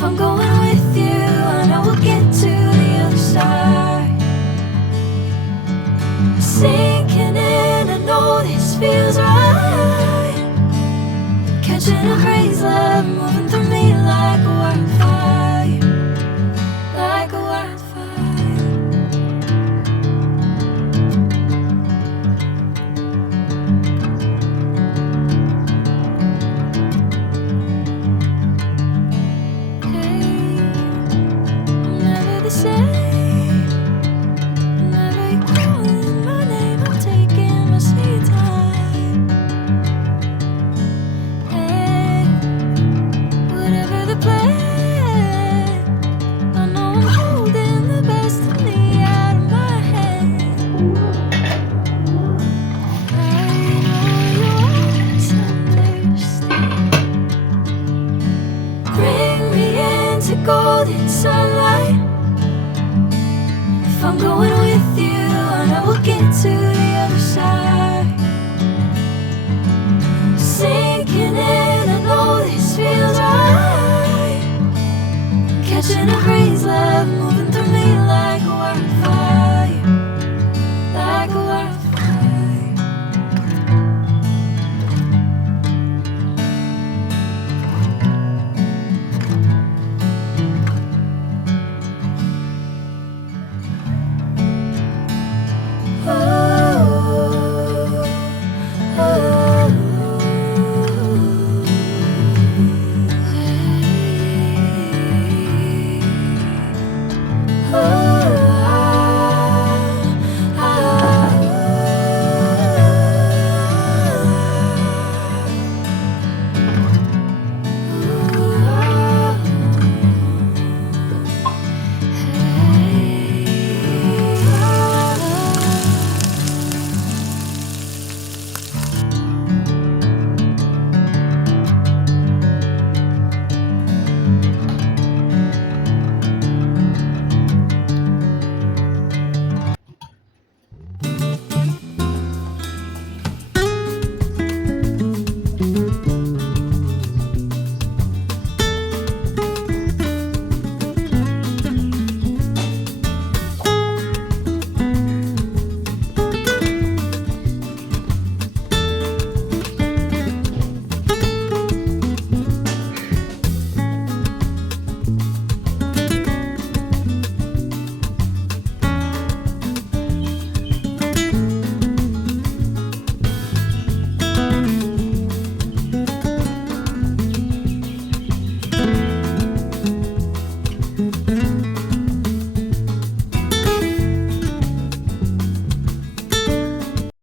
If I'm going with you, I know we'll get to the other side. Sinking in, I know this feels right. Catching a crazy love, moving through me like a wildfire, like a wildfire. Hey, I'm never the same. Whenever you're calling my name, I'm taking my sweet time. Hey, whatever the plan, I know I'm holding the best of me out of my hand. I know you always understand. Bring me into golden sunlight. If I'm going with you, I know we'll get to the other side. Sinking in, I know this feels right.